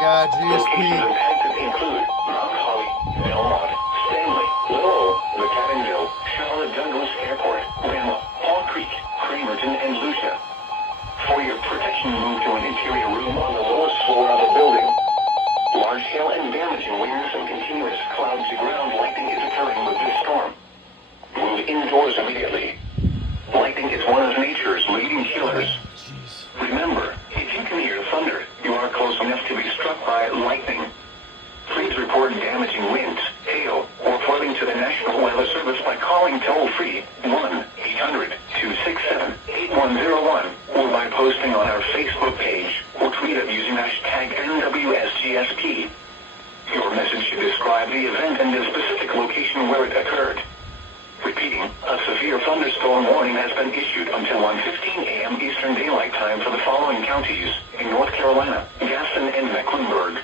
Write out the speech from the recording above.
God, Locations GSP. impacted include Mount Holly, Belmont, Stanley, Lowell, McAdamville, Charlotte Douglas Airport, Ramla, Paul Creek, Cramerton, and Lucia. For your protection, move to an interior room on the lowest floor of the building. Large hail and damaging winds and continuous cloud-to-ground lightning is occurring with this storm. Move indoors immediately. Lightning is one of nature's leading killers. Remember, if you can hear thunder, you are close enough to be struck by lightning. Please report damaging winds, hail, or flooding to the National Weather Service by calling toll-free 1-800-267-8101 or by posting on our Facebook page or tweet it using hashtag NWSGSP. Your message should describe the event and the specific location where it occurred. Repeating, a severe thunderstorm warning has been issued until 1:15 a.m. Eastern Daylight Time for the following counties in North Carolina, Gaston, and Mecklenburg.